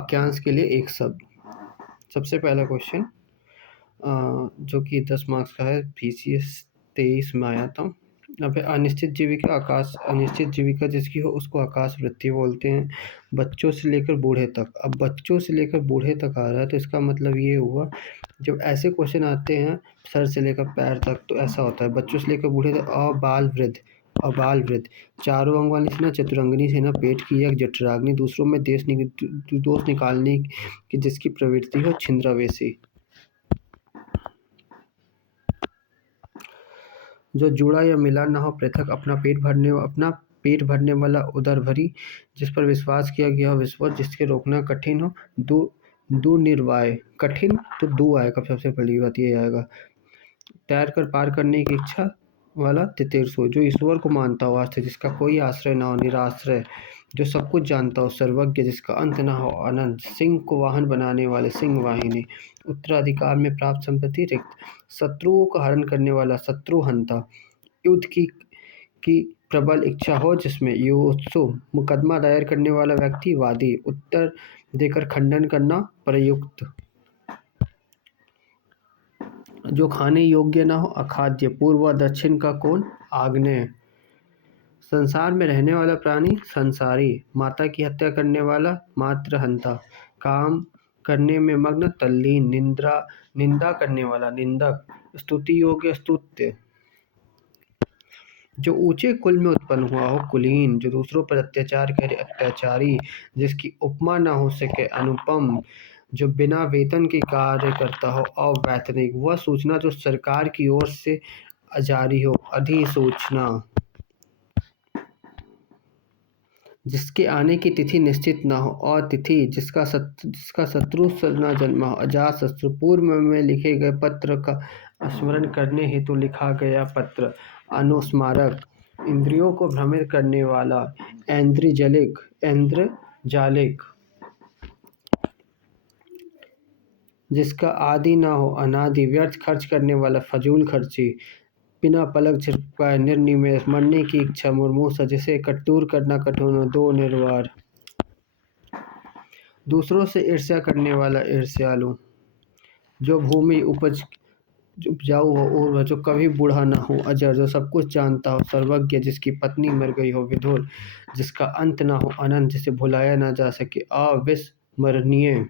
वाक्यांश के लिए एक शब्द। सबसे पहला क्वेश्चन जो कि 10 मार्क्स का है, PCS 23 में आया था। यहाँ पे अनिश्चित जीविका अनिश्चित जीविका जिसकी हो उसको आकाश वृत्ति बोलते हैं। बच्चों से लेकर बूढ़े तक, अब बच्चों से लेकर बूढ़े तक आ रहा है तो इसका मतलब ये हुआ जब ऐसे क्वेश्चन आते हैं सर से लेकर पैर तक तो ऐसा होता है। बच्चों से लेकर बूढ़े तक अबाल वृद्ध, चारों अंग वाली सेना, चतुरंगिनी सेना, पेट की एक जठराग्नि, दूसरों में दोष निकालने की जिसकी प्रवृत्ति हो, छिंद्रावेशी। जो जुड़ा या मिला ना हो, पृथक, अपना पेट भरने वाला, उदर भरी, जिस पर विश्वास किया गया हो, विश्वास, जिसके रोकना कठिन हो, दुर्निर्वाय, कठिन तो दू आएगा, सबसे पहली बात ये आएगा। तैर कर पार करने की इच्छा वाला, तितीर्षु, जो ईश्वर को मानता हो, आस्था, जिसका कोई आश्रय ना हो, निराश्रय, जो सब कुछ जानता हो, सर्वज्ञ, जिसका अंत ना हो, अनंत, सिंह को वाहन बनाने वाले, सिंह वाहिनी, उत्तराधिकार में प्राप्त संपत्ति, रिक्त, शत्रुओं का हरण करने वाला, शत्रुहंता, युद्ध की प्रबल इच्छा हो जिसमें, युत्सु, मुकदमा दायर करने वाला व्यक्ति, वादी, उत्तर देकर खंडन करना, प्रयुक्त, जो खाने योग्य न हो, अखाद्य, पूर्व व दक्षिण का कोण, आग्नेय, संसार में रहने वाला प्राणी, संसारी, माता की हत्या करने वाला, मातृहंता, काम करने में मग्न, तल्लीन, निंदा करने वाला, निंदक, स्तुति योग्य, स्तुत्य, जो ऊंचे कुल में उत्पन्न हुआ हो, कुलीन, जो दूसरों पर अत्याचार करे, अत्याचारी, जिसकी उपमा न हो सके, अनुपम, जो बिना वेतन के कार्य करता हो, अवैतनिक, वह सूचना जो सरकार की ओर से जारी हो, अधिसूचना, जिसके आने की तिथि निश्चित न हो, अतिथि, जिसका शत्रु न जन्मा हो, अजातशत्रु, पूर्व में लिखे गए पत्र का स्मरण करने हेतु लिखा गया पत्र, अनुस्मारक, इंद्रियों को भ्रमित करने वाला, ऐन्द्रजालिक, जिसका आदि न हो, अनादि, व्यर्थ खर्च करने वाला, फजूल खर्ची, बिना पलक झपकाए, निर्निमेष, मरने की इच्छा, मुर्मूसा, जिसे दूर करना कठिन हो, दो निर्वार, दूसरों से ईर्ष्या करने वाला, ईर्ष्यालु, जो भूमि उपजाऊ हो, उर्वर, जो कभी बूढ़ा न हो, अजर, जो सब कुछ जानता हो, सर्वज्ञ, जिसकी पत्नी मर गई हो, विधुर, जिसका अंत न हो, अनंत, जिसे भुलाया न जा सके, अविस्मरणीय,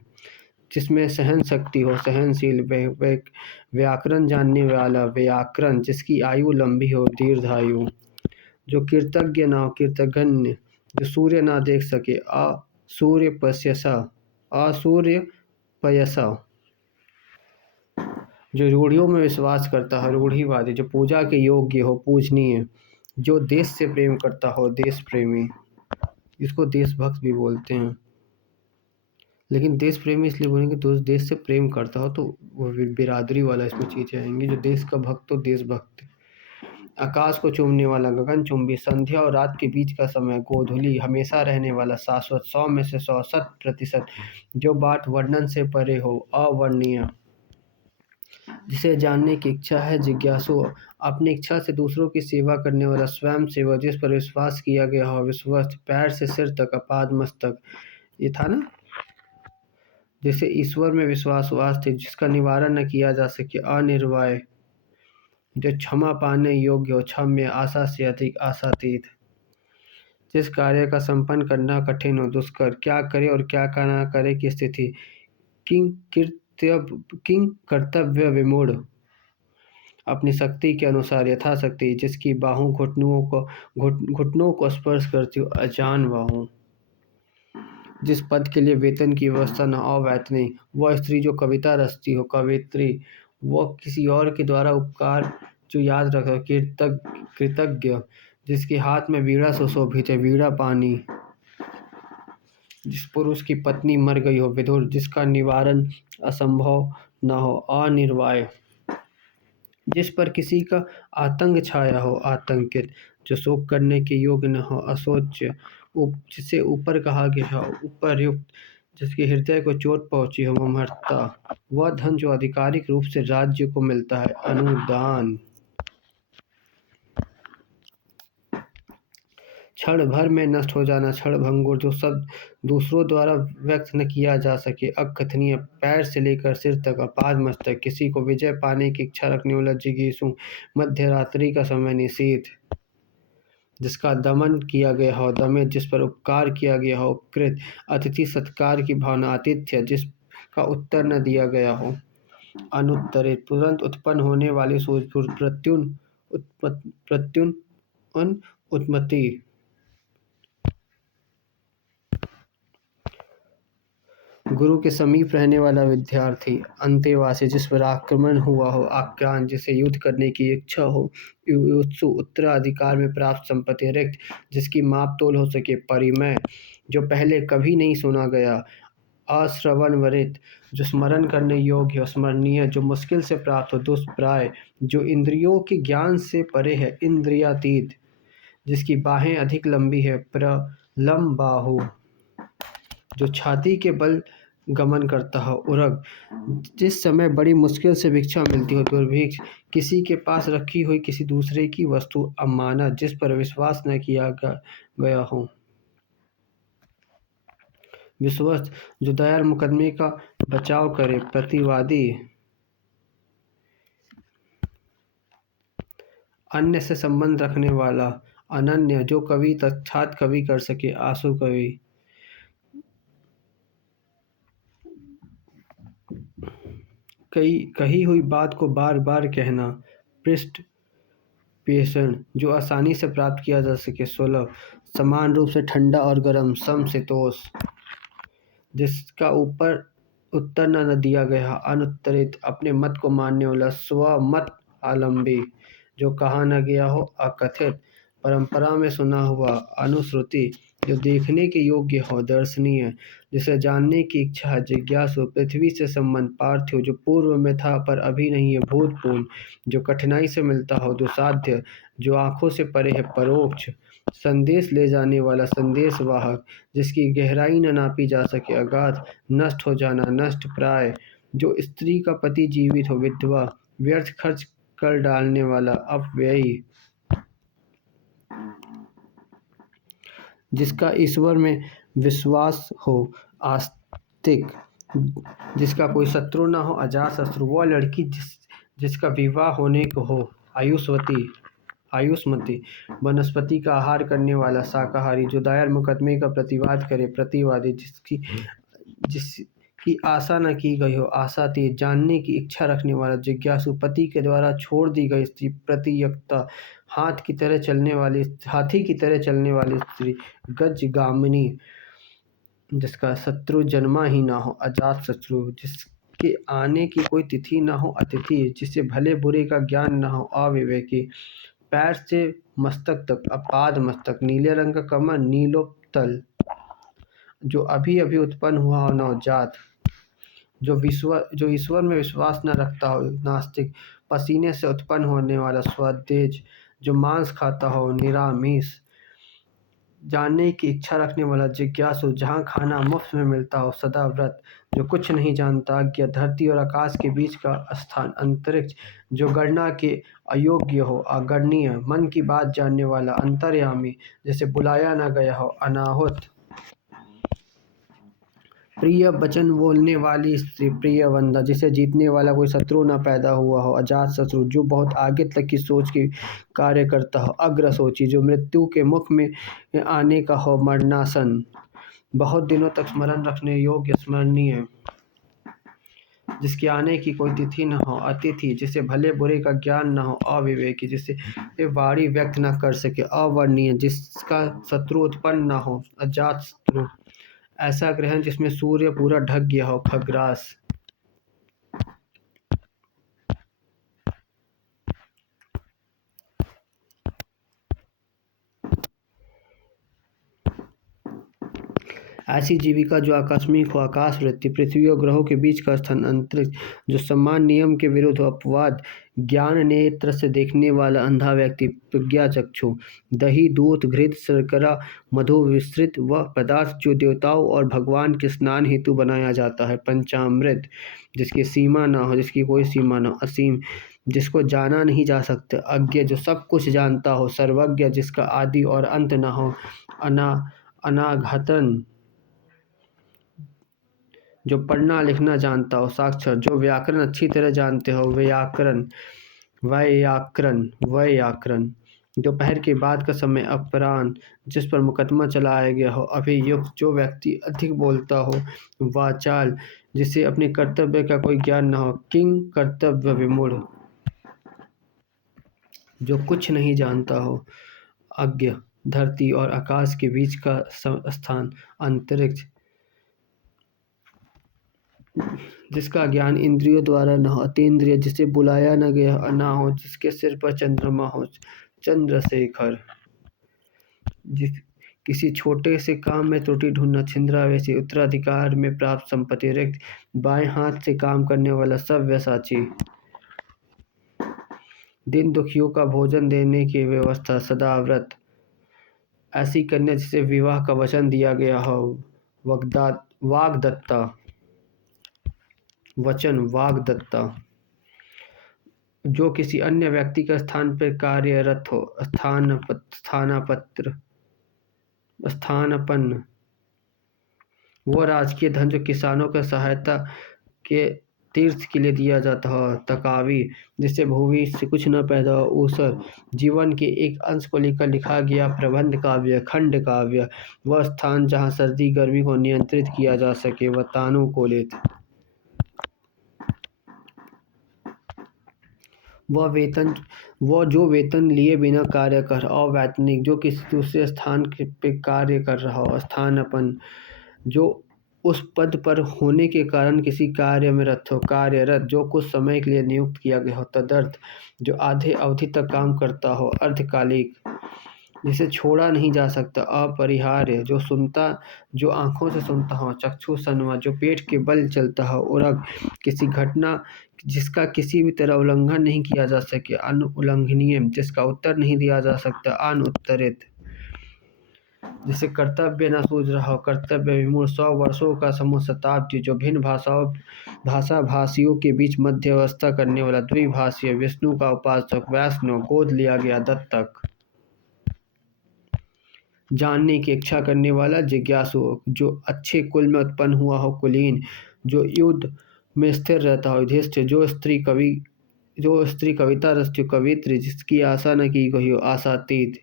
जिसमें सहन शक्ति हो, सहनशील, व्याकरण जानने वाला, व्याकरण, जिसकी आयु लंबी हो, दीर्घायु, जो कृतज्ञ न हो, कृतघ्न, जो सूर्य ना देख सके, असूर्यपयसा, जो रूढ़ियों में विश्वास करता है, रूढ़िवादी, जो पूजा के योग्य हो, पूजनीय, जो देश से प्रेम करता हो, देश प्रेमी, इसको देशभक्त भी बोलते हैं, लेकिन देश प्रेमी इसलिए बोलेंगे तो देश से प्रेम करता हो तो वो बिरादरी वाला इसमें चीज़ें आएंगी। जो देश का भक्त हो, देशभक्त, आकाश को चूमने वाला, गगनचुंबी, संध्या और रात के बीच का समय, गोधूली, हमेशा रहने वाला, शाश्वत, 100 में से 100, 100%, जो बात वर्णन से परे हो, अवर्णनीय, जिसे जानने की इच्छा है, जिज्ञासु, अपनी इच्छा से दूसरों की सेवा करने वाला, स्वयं सेवा, जिस पर विश्वास किया गया हो, विश्वस्त, पैर से सिर तक, अपाद मस्तक, ये था ना, जिसे ईश्वर में विश्वास थे, जिसका निवारण न किया जा सके, अनिर्वाय, जो क्षमा पाने योग्य हो, क्षम्य, आशा से अधिक, आशातीत, जिस कार्य का संपन्न करना कठिन हो, दुष्कर, क्या करे और क्या ना करे की स्थिति, किंग कर्तव्य विमूढ़, अपनी शक्ति के अनुसार यथाशक्ति, जिसकी बाहों घुटनों को स्पर्श करती हो, अजान बाहों, जिस पद के लिए वेतन की व्यवस्था न, अवैतनिक, वह स्त्री जो कविता रचती हो, कवित्री, वह किसी और के द्वारा उपकार जो याद रखो, कृतज्ञ, जिसके हाथ में वीणा सुशोभित है, वीणा पानी, जिस पुरुष की पत्नी मर गई हो, विधुर, जिसका निवारण असंभव न हो, अनिर्वाय, जिस पर किसी का आतंक छाया हो, आतंकित, जो शोक करने के योग्य न हो, अशोच्य, जिसे ऊपर कहा गया हो, उपरयुक्त, जिसके हृदय को चोट पहुंची हो, ममहर्ता, वह धन जो आधिकारिक रूप से राज्य को मिलता है, अनुदान, क्षण भर में नष्ट हो जाना, क्षणभंगुर, जो शब्द दूसरों द्वारा व्यक्त न किया जा सके, अकथनीय, पैर से लेकर सिर तक, अपाद मस्तक, किसी को विजय पाने की इच्छा रखने वाला जिगीषु, मध्यरात्रि का समय निशीथ, जिसका दमन किया गया हो, दमित, जिस पर उपकार किया गया हो, कृत, अतिथि सत्कार की भावना, आतिथ्य, जिसका उत्तर न दिया गया हो, अनुत्तरित, तुरंत उत्पन्न होने वाली सूझबूझ, प्रत्युन उत्मति, गुरु के समीप रहने वाला विद्यार्थी, अंतेवासी, जिस पर आक्रमण हुआ हो, आक्रांत, जिसे युद्ध करने की इच्छा हो, युत्सु, उत्तराधिकार में प्राप्त संपत्ति, रिक्त, जिसकी माप तोल हो सके, परिमय, जो पहले कभी नहीं सुना गया, अश्रवण वरित, जो स्मरण करने योग्य, स्मरणीय, जो मुश्किल से प्राप्त हो, दुष्प्राय, जो इंद्रियों के ज्ञान से परे है, इंद्रियातीत, जिसकी बाहें अधिक लंबी है, प्रलम बाहु, जो छाती के बल गमन करता हो, उरग, जिस समय बड़ी मुश्किल से भिक्षा मिलती हो, दुर्भिक्ष, किसी के पास रखी हुई किसी दूसरे की वस्तु, अमानत, जिस पर विश्वास न किया गया हो, विश्वस्त, जो दायर मुकदमे का बचाव करे, प्रतिवादी, अन्य से संबंध रखने वाला, अनन्य, जो कवि तत्क्षात कवि कर सके, आंसू कवि, कही हुई बात को बार बार कहना, पृष्ठ पेषण, जो आसानी से प्राप्त किया जा सके, सुलभ, समान रूप से ठंडा और गर्म, समशीतोष, जिसका ऊपर उत्तर न दिया गया, अनुत्तरित, अपने मत को मानने वाला, स्वमत आलंबी, जो कहा न गया हो, अकथित, परंपरा में सुना हुआ, अनुश्रुति, जो देखने के योग्य हो, दर्शनीय, जिसे जानने की इच्छा है, जिज्ञासु, पृथ्वी से संबंध, पार्थिव, जो पूर्व में था पर अभी नहीं है, भूतपूर्व, जो कठिनाई से मिलता हो, दुसाध्य, जो आंखों से परे है, परोक्ष, संदेश ले जाने वाला, संदेशवाहक, जिसकी गहराई न नापी जा सके, अगाध, नष्ट हो जाना, नष्ट प्राय, जो स्त्री का पति जीवित हो, विधवा, व्यर्थ खर्च कर डालने वाला, अपव्ययी, जिसका ईश्वर में विश्वास हो, आस्तिक, जिसका कोई शत्रु न हो, अजातशत्रु, वह लड़की जिसका विवाह होने को हो, आयुष्मती, वनस्पति का आहार करने वाला, शाकाहारी, जो दायर मुकदमे का प्रतिवाद करे, प्रतिवादी, जिसकी आशा न की गई हो, आशातीत, जानने की इच्छा रखने वाला, जिज्ञासु, पति के द्वारा छोड़ दी गई स्त्री, प्रतियक्ता, हाथी की तरह चलने वाली स्त्री, गजगामिनी, जिसका शत्रु जन्मा ही ना हो, अजात शत्रु, जिसके आने की कोई तिथि ना हो, अतिथि, जिसे भले बुरे का ज्ञान ना हो, अविवेकी, पैर से मस्तक तक, अपाद मस्तक, नीले रंग का कमर, नीलोत्पल, जो अभी अभी उत्पन्न हुआ हो, नवजात, जो ईश्वर में विश्वास न रखता हो, नास्तिक, पसीने से उत्पन्न होने वाला, स्वदेज, जो मांस खाता हो, निरामिष, जानने की इच्छा रखने वाला, जिज्ञासु, जहाँ खाना मुफ्त में मिलता हो, सदाव्रत, जो कुछ नहीं जानता, अज्ञ, धरती और आकाश के बीच का स्थान, अंतरिक्ष, जो गणना के अयोग्य हो, अगणनीय, मन की बात जानने वाला, अंतर्यामी, जिसे बुलाया न गया हो, अनाहुत, प्रिय वचन बोलने वाली स्त्री, प्रिय वंदा, जिसे जीतने वाला कोई शत्रु न पैदा हुआ हो, अजात शत्रु, जो बहुत आगे तक की सोच की कार्य करता हो, अग्र सोची, जो मृत्यु के मुख में आने का हो, मरणासन, बहुत दिनों तक स्मरण रखने योग्य, स्मरणीय, जिसके आने की कोई तिथि न हो, अतिथि, जिसे भले बुरे का ज्ञान न हो, अविवेकी, जिसे वाणी व्यक्त न कर सके, अवर्णीय, जिसका शत्रु उत्पन्न न हो, अजात शत्रु, ऐसा ग्रहण जिसमें सूर्य पूरा ढक गया हो, खग्रास, ऐसी जीविका जो आकस्मिक हो, आकाश वृत्ति, पृथ्वी और ग्रहों के बीच का स्थान, अंतरिक्ष, जो समान नियम के विरुद्ध हो, अपवाद, ज्ञान नेत्र से देखने वाला अंधा व्यक्ति, प्रज्ञा चक्षु, दही, दूध, घृत, शर्करा, मधु विस्तृत वह पदार्थ जो देवताओं और भगवान के स्नान हेतु बनाया जाता है, पंचामृत, जिसकी सीमा ना हो, जिसकी कोई सीमा ना हो, असीम, जिसको जाना नहीं जा सकता, अज्ञ जो सब कुछ जानता हो, सर्वज्ञ जिसका आदि और अंत न हो, अनाघतन जो पढ़ना लिखना जानता हो, साक्षर जो व्याकरण अच्छी तरह जानते हो, व्याकरण दोपहर के बाद का समय, अपराह्न जिस पर मुकदमा चलाया गया हो, अभियुक्त जो व्यक्ति अधिक बोलता हो, वाचाल जिसे अपने कर्तव्य का कोई ज्ञान न हो, किंग कर्तव्य विमूढ़ जो कुछ नहीं जानता हो, अज्ञ धरती और आकाश के बीच का स्थान, अंतरिक्ष जिसका ज्ञान इंद्रियों द्वारा न हो, अतीन्द्रिय जिसे बुलाया न गया न हो, जिसके सिर पर चंद्रमा हो, चंद्रशेखर जिस किसी छोटे से काम में त्रुटि ढूंढना, छिंद्रावेशी उत्तराधिकार में प्राप्त संपत्ति रिक्त, बाएं हाथ से काम करने वाला सव्यसाची, दिन दुखियों का भोजन देने की व्यवस्था, सदाव्रत ऐसी कन्या जिसे विवाह का वचन दिया गया हो, वाग्दत्ता वचन, वाग्दत्ता जो किसी अन्य व्यक्ति का स्थान पर कार्यरत हो, स्थानापन्न वो राजकीय धन जो किसानों की सहायता के तीर्थ के लिए दिया जाता हो, तकावी जिससे भूमि से कुछ न पैदा हो, ऊसर जीवन के एक अंश को लेकर लिखा गया प्रबंध काव्य, खंड काव्य वह स्थान जहाँ सर्दी गर्मी को नियंत्रित किया जा सके, वतानुकूलित वह जो वेतन लिए बिना कार्य कर, अवैतनिक जो किसी दूसरे स्थान पे कार्य कर रहा हो, स्थानापन्न जो उस पद पर होने के कारण किसी कार्य में रत हो, कार्यरत जो कुछ समय के लिए नियुक्त किया गया हो, तदर्थ जो आधे अवधि तक काम करता हो, अर्धकालिक जिसे छोड़ा नहीं जा सकता, अपरिहार्य जो सुनता जो आंखों से सुनता हो, चक्षु सन्वा जो पेट के बल चलता हो, उरग किसी घटना जिसका किसी भी तरह उल्लंघन नहीं किया जा सके, अनुल्लंघनीय जिसका उत्तर नहीं दिया जा सकता, अनुत्तरित जिसे कर्तव्य न सूझ रहा हो, कर्तव्य विमूढ़ 100 वर्षों का समूह, शताब्दी जो भिन्न भाषा भाषियों के बीच मध्यवस्था करने वाला, द्विभाषीय विष्णु का उपासक, वैष्णव गोद लिया गया दत्तक, जानने की इच्छा करने वाला, जिज्ञासु जो अच्छे कुल में उत्पन्न हुआ हो, कुलीन जो युद्ध में स्थिर रहता हो, युधिष्ठिर जो स्त्री कविता रचती कवित्री जिसकी आशा न की गई हो, आशातीत